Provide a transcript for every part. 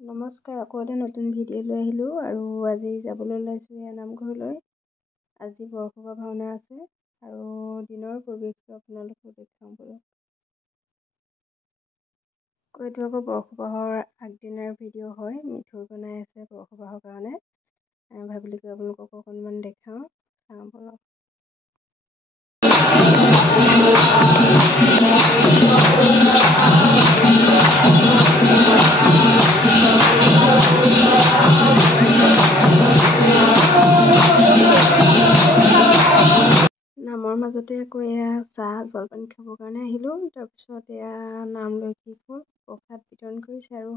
নমস্কাৰ, আকৌ এটা নতুন ভিডিঅ' লৈ আহিলোঁ আৰু আজি যাবলৈ ওলাইছোঁ এয়া নামঘৰলৈ। আজি বৰসবাহ ভাওনা আছে আৰু দিনৰ পৰিৱেশটো আপোনালোকক দেখাওঁ বলক। এইটো আকৌ বৰসবাহৰ আগদিনাৰ ভিডিঅ' হয়। মিঠৈ বনাই আছে বৰসবাহৰ কাৰণে। ভাবিলোঁ আপোনালোকক অকণমান দেখাওঁ, চাওঁ বলক। নামৰ মাজতে আকৌ এয়া চাহ জলপান খাবৰ কাৰণে আহিলোঁ। তাৰপিছত এয়া নাম লৈ কি হ'ল প্ৰসাদ বিতৰণ কৰিছে আৰু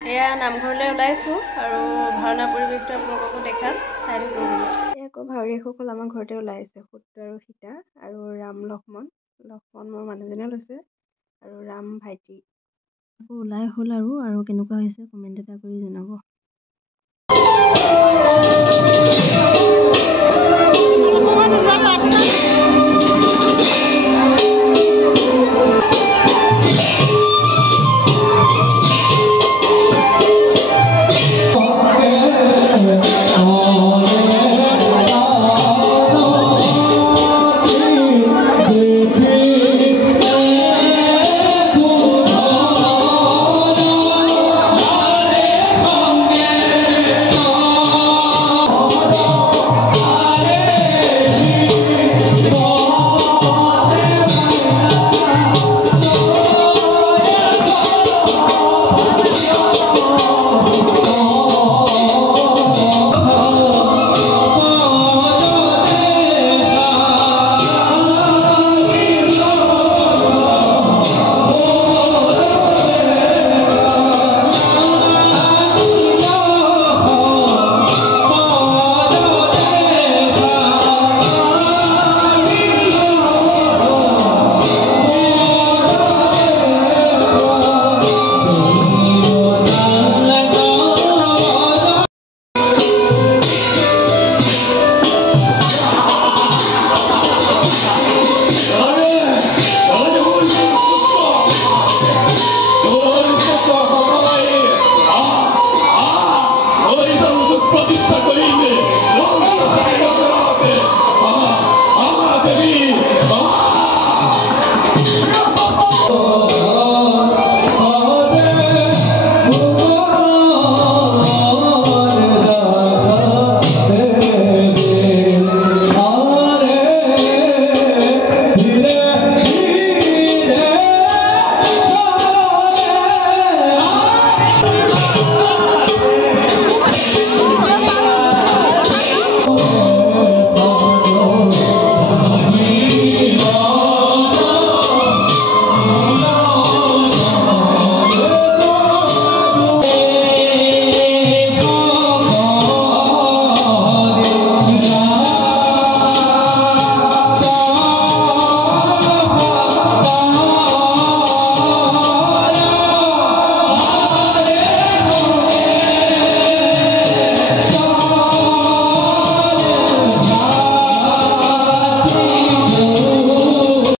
এয়া নামঘৰলৈ ওলাইছোঁ আৰু ভাওনা পৰিৱেশটো আপোনালোককো দেখাম, চাই থাকিব বোলো। এয়া আকৌ ভাৱৰীয়াসকল আমাৰ ঘৰতে ওলাই আছে, সূত্ৰ আৰু সীতা আৰু ৰাম লক্ষ্মণ মোৰ মানুহজনে লৈছে আৰু ৰাম ভাইটি আকৌ ওলাই হ'ল আৰু কেনেকুৱা হৈছে কমেণ্ট এটা কৰি জনাব।